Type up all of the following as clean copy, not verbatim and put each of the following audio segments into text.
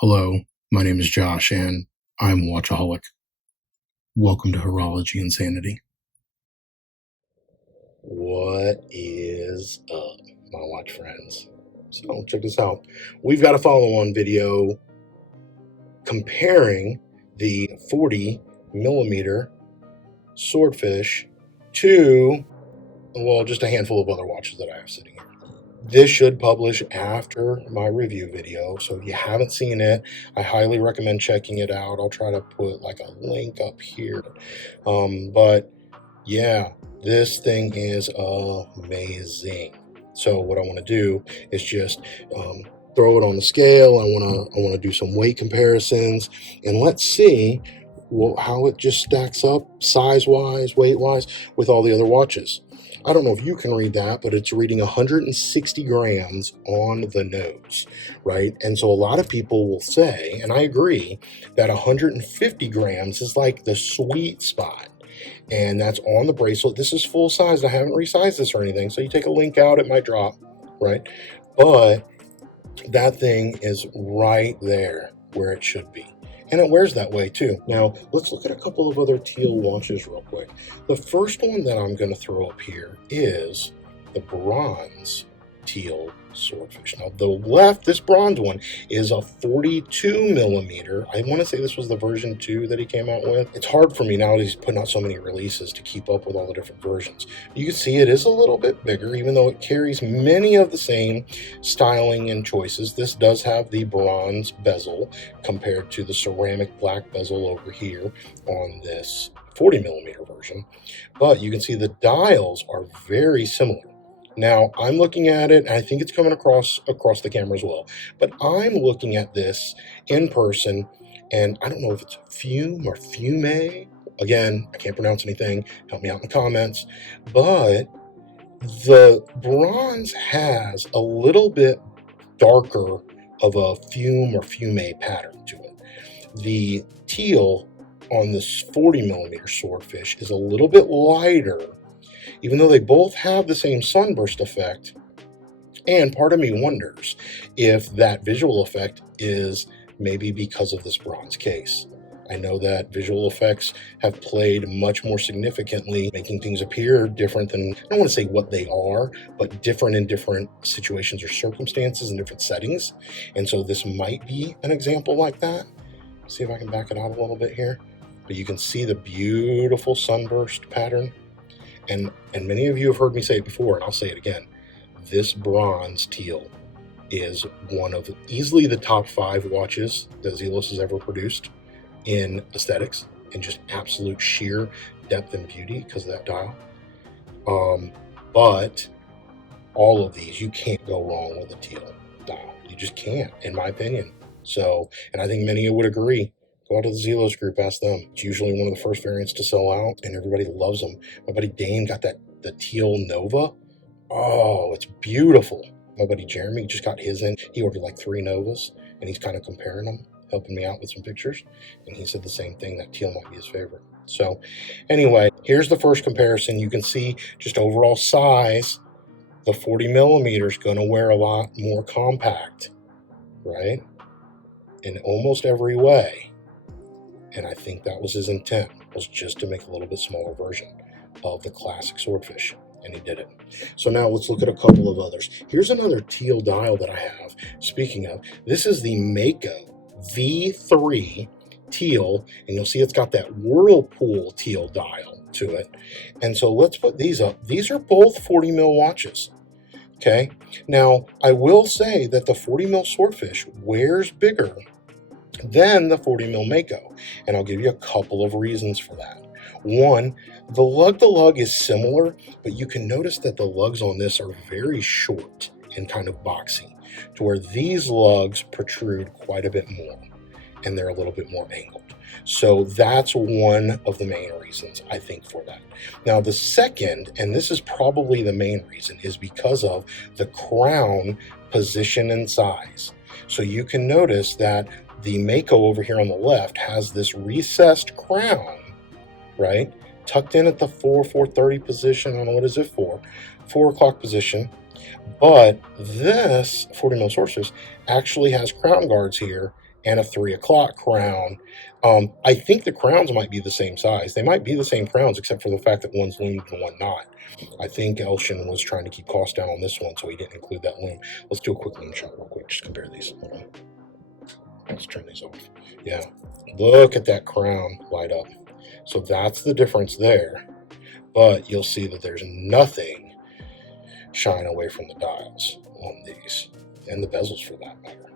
Hello, my name is Josh, and I'm a watchaholic. Welcome to Horology Insanity. What is up, my watch friends? So check this out. We've got a follow-on video comparing the 40 millimeter Swordfish to, well, just a handful of other watches that I have sitting here. This should publish after my review video, so if you haven't seen it, I highly recommend checking it out. I'll try to put like a link up here. But yeah, this thing is amazing. So what I want to do is just throw it on the scale. I want to do some weight comparisons, and let's see how it just stacks up size-wise, weight-wise with all the other watches. I don't know if you can read that, but it's reading 160 grams on the nose, right? And so a lot of people will say, and I agree, that 150 grams is like the sweet spot. And that's on the bracelet. This is full size. I haven't resized this or anything. So you take a link out, it might drop, right? But that thing is right there where it should be. And it wears that way too. Now, let's look at a couple of other teal watches real quick. The first one that I'm going to throw up here is the bronze teal Swordfish. Now, the left, this bronze one, is a 42 millimeter. I want to say this was the version 2 that he came out with. It's hard for me now that he's putting out so many releases to keep up with all the different versions. You can see it is a little bit bigger, even though it carries many of the same styling and choices. This does have the bronze bezel compared to the ceramic black bezel over here on this 40 millimeter version. But you can see the dials are very similar. Now, I'm looking at it, and I think it's coming across the camera as well, but I'm looking at this in person, and I don't know if it's fume or fume. Again, I can't pronounce anything. Help me out in the comments. But the bronze has a little bit darker of a fume or fume pattern to it. The teal on this 40 millimeter Swordfish is a little bit lighter, even though they both have the same sunburst effect. And part of me wonders if that visual effect is maybe because of this bronze case. I know that visual effects have played much more significantly, making things appear different than, I don't want to say what they are, but different in different situations or circumstances and different settings. And so this might be an example like that. See if I can back it out a little bit here. But you can see the beautiful sunburst pattern. And many of you have heard me say it before, and I'll say it again. This bronze teal is one of easily the top 5 watches that Zelos has ever produced in aesthetics and just absolute sheer depth and beauty because of that dial. But all of these, you can't go wrong with a teal dial. You just can't, in my opinion. So, and I think many would agree. Go out to the Zelos group, ask them. It's usually one of the first variants to sell out, and everybody loves them. My buddy Dane got the teal Nova. Oh, it's beautiful. My buddy Jeremy just got his in. He ordered like 3 Novas, and he's kind of comparing them, helping me out with some pictures. And he said the same thing, that teal might be his favorite. So anyway, here's the first comparison. You can see just overall size. The 40 millimeter is going to wear a lot more compact, right? In almost every way. And I think that was his intent, was just to make a little bit smaller version of the classic Swordfish. And he did it. So now let's look at a couple of others. Here's another teal dial that I have. Speaking of, this is the Mako V3 Teal. And you'll see it's got that whirlpool teal dial to it. And so let's put these up. These are both 40 mil watches. Okay. Now, I will say that the 40 mil Swordfish wears bigger than the 40 mil Mako, and I'll give you a couple of reasons for that. One, the lug is similar, but you can notice that the lugs on this are very short and kind of boxy, to where these lugs protrude quite a bit more, and they're a little bit more angled. So that's one of the main reasons, I think, for that. Now, the second, and this is probably the main reason, is because of the crown position and size. So you can notice that the Mako over here on the left has this recessed crown, right? Tucked in at the 4:30 position. I don't know, what is it for? 4 o'clock position. But this 40 mil Swordfish actually has crown guards here and a 3 o'clock crown. I think the crowns might be the same size. They might be the same crowns, except for the fact that one's loomed and one not. I think Elshin was trying to keep costs down on this one, so he didn't include that loom. Let's do a quick loom shot real quick. Just compare these. Hold on. Let's turn these off. Yeah. Look at that crown light up. So that's the difference there. But you'll see that there's nothing shine away from the dials on these, and the bezels for that matter.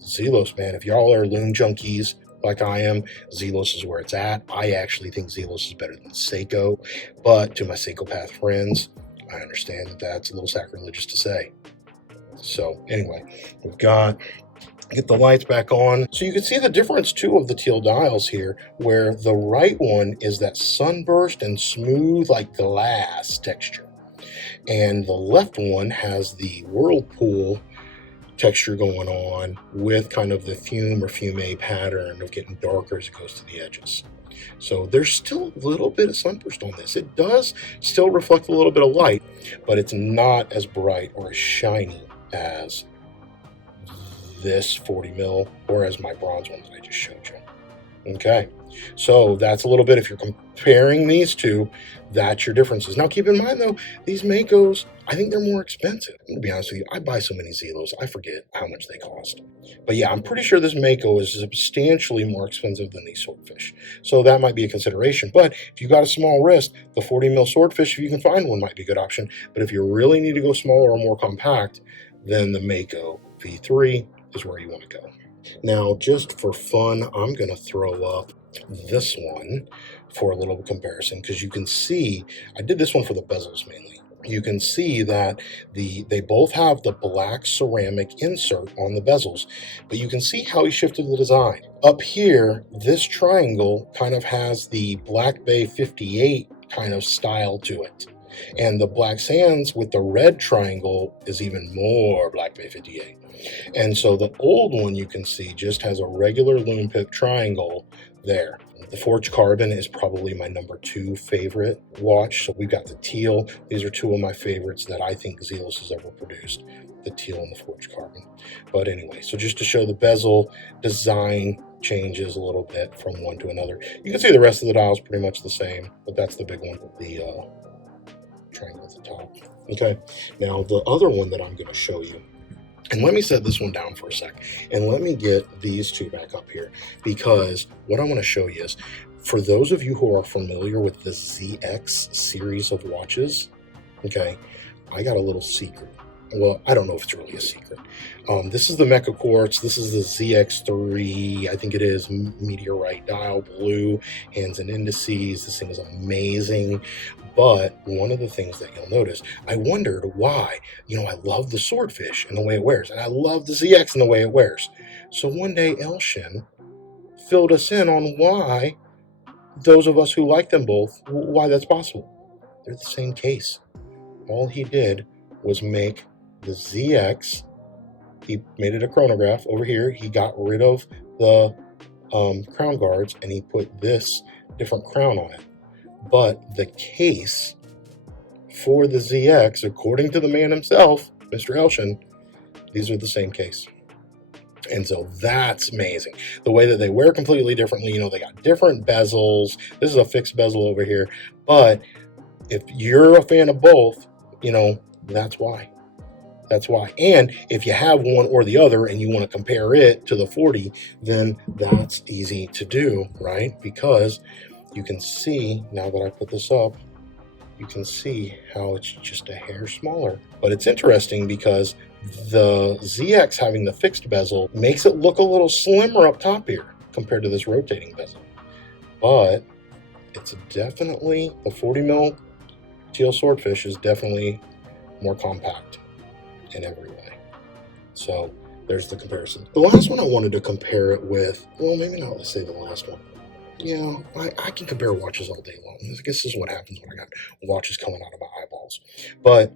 Zelos, man, if y'all are loom junkies like I am, Zelos is where it's at. I actually think Zelos is better than Seiko, but to my Seiko Path friends, I understand that that's a little sacrilegious to say. So anyway, we've got, get the lights back on. So you can see the difference too of the teal dials here, where the right one is that sunburst and smooth like glass texture. And the left one has the whirlpool texture going on with kind of the fume or fume pattern of getting darker as it goes to the edges. So there's still a little bit of sunburst on this. It does still reflect a little bit of light, but it's not as bright or as shiny as this 40 mil or as my bronze one that I just showed you. Okay, so that's a little bit, if you're comparing these two, that's your differences. Now keep in mind though, these Makos, I think they're more expensive. I'm gonna be honest with you, I buy so many Zelos, I forget how much they cost. But yeah, I'm pretty sure this Mako is substantially more expensive than these Swordfish. So that might be a consideration. But if you got a small wrist, the 40 mil Swordfish, if you can find one, might be a good option. But if you really need to go smaller or more compact, then the Mako V3 is where you want to go. Now, just for fun, I'm going to throw up this one for a little comparison, because you can see, I did this one for the bezels mainly. You can see that they both have the black ceramic insert on the bezels, but you can see how he shifted the design. Up here, this triangle kind of has the Black Bay 58 kind of style to it. And the Black Sands with the red triangle is even more Black Bay 58. And so the old one, you can see, just has a regular loom pip triangle there. The Forged Carbon is probably my number 2 favorite watch. So we've got the Teal. These are two of my favorites that I think Zelos has ever produced, the Teal and the Forged Carbon. But anyway, so just to show the bezel design changes a little bit from one to another. You can see the rest of the dials pretty much the same, but that's the big one, the triangle at the top. Okay, now the other one that I'm going to show you, and let me set this one down for a sec, and let me get these two back up here, because what I want to show you is, for those of you who are familiar with the ZX series of watches, okay, I got a little secret. Well, I don't know if it's really a secret. This is the Mako Quartz. This is the ZX3. I think it is meteorite dial, blue, hands and indices. This thing is amazing. But one of the things that you'll notice, I wondered why. I love the Swordfish and the way it wears, and I love the ZX and the way it wears. So one day, Elshin filled us in on why those of us who like them both, why that's possible. They're the same case. All he did was make the ZX, he made it a chronograph. Over here, he got rid of the crown guards, and he put this different crown on it. But the case for the ZX, according to the man himself, Mr. Elshin, these are the same case. And so that's amazing. The way that they wear completely differently, they got different bezels. This is a fixed bezel over here. But if you're a fan of both, that's why. That's why. And if you have one or the other and you want to compare it to the 40, then that's easy to do, right? Because you can see, now that I put this up, you can see how it's just a hair smaller. But it's interesting because the ZX having the fixed bezel makes it look a little slimmer up top here compared to this rotating bezel. But it's definitely, the 40 mil Teal Swordfish is definitely more compact in every way. So there's the comparison. The last one I wanted to compare it with, well, maybe not, let's say the last one. Yeah, I can compare watches all day long. I guess this is what happens when I got watches coming out of my eyeballs. But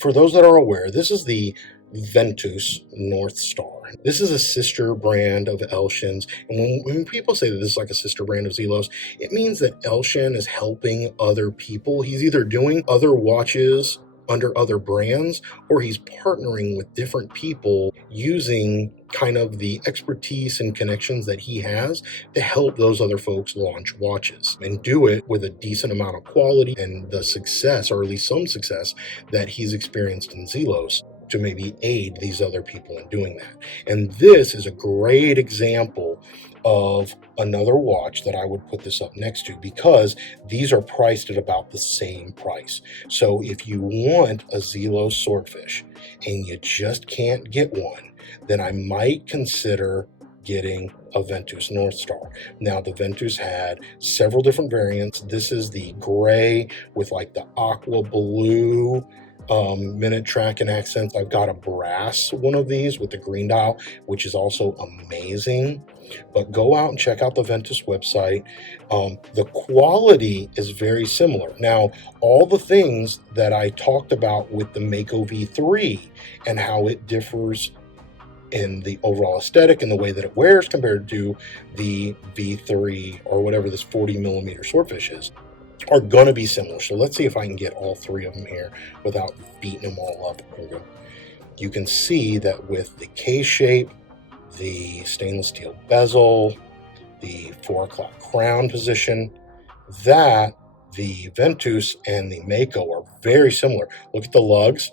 for those that are aware, this is the Ventus North Star. This is a sister brand of Elshin's. And when people say that this is like a sister brand of Zelos, it means that Elshin is helping other people. He's either doing other watches under other brands, or he's partnering with different people using kind of the expertise and connections that he has to help those other folks launch watches and do it with a decent amount of quality and the success, or at least some success, that he's experienced in Zelos to maybe aid these other people in doing that. And this is a great example of another watch that I would put this up next to, because these are priced at about the same price. So if you want a Zelos Swordfish and you just can't get one, then I might consider getting a Ventus North Star. Now, the Ventus had several different variants. This is the gray with like the aqua blue minute tracking accents. I've got a brass one of these with the green dial, which is also amazing. But go out and check out the Ventus website. The quality is very similar. Now, all the things that I talked about with the Mako V3 and how it differs in the overall aesthetic and the way that it wears compared to the V3 or whatever this 40 millimeter Swordfish is, are going to be similar. So let's see if I can get all three of them here without beating them all up. Here we go. You can see that with the K-shape, the stainless steel bezel, the 4 o'clock crown position, that the Ventus and the Mako are very similar. Look at the lugs,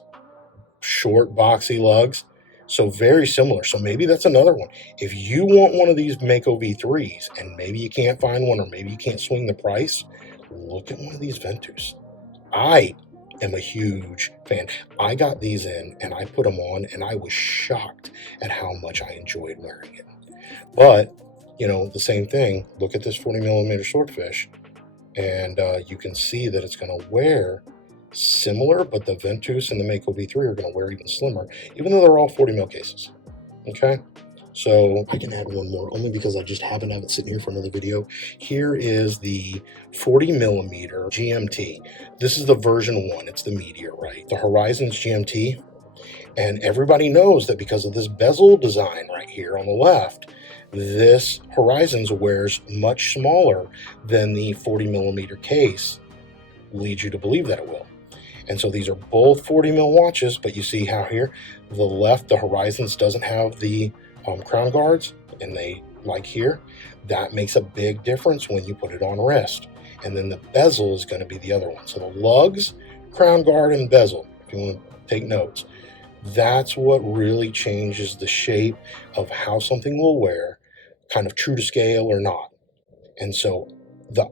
short boxy lugs. So very similar. So maybe that's another one. If you want one of these Mako V3s and maybe you can't find one, or maybe you can't swing the price, look at one of these Ventus. I am a huge fan. I got these in and I put them on and I was shocked at how much I enjoyed wearing it. But, you know, the same thing, look at this 40 millimeter Swordfish and you can see that it's going to wear similar, but the Ventus and the Mako V3 are going to wear even slimmer, even though they're all 40 mil cases. Okay. So I can add one more only because I just happen to have it sitting here for another video. Here is the 40 millimeter GMT. This is the version 1. It's the meteorite, the Horizons GMT. And everybody knows that because of this bezel design right here on the left, this Horizons wears much smaller than the 40 millimeter case leads you to believe that it will. And so these are both 40 mil watches, but you see how here, the left, the Horizons doesn't have the crown guards, and they like here, that makes a big difference when you put it on wrist. And then the bezel is going to be the other one. So the lugs, crown guard, and bezel, if you want to take notes, that's what really changes the shape of how something will wear, kind of true to scale or not. And so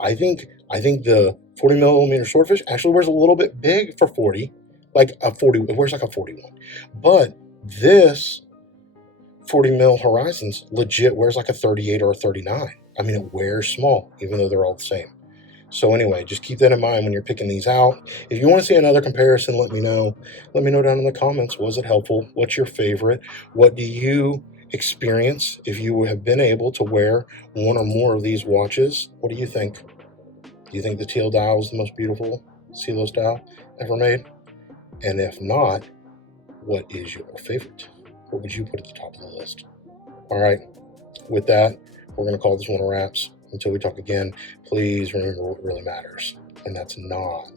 I think the 40 millimeter Swordfish actually wears a little bit big for 40, like a 40, it wears like a 41. But this 40 mil Horizons legit wears like a 38 or a 39. I mean, it wears small, even though they're all the same. So anyway, just keep that in mind when you're picking these out. If you want to see another comparison, let me know. Let me know down in the comments. Was it helpful? What's your favorite? What do you experience if you have been able to wear one or more of these watches? What do you think? Do you think the teal dial is the most beautiful Zelos dial ever made? And if not, what is your favorite? What would you put at the top of the list? All right, with that, we're going to call this one a wraps. Until we talk again, please remember what really matters, and that's not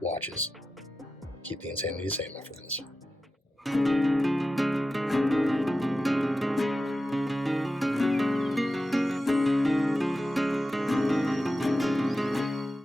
watches. Keep the insanity sane, my friends.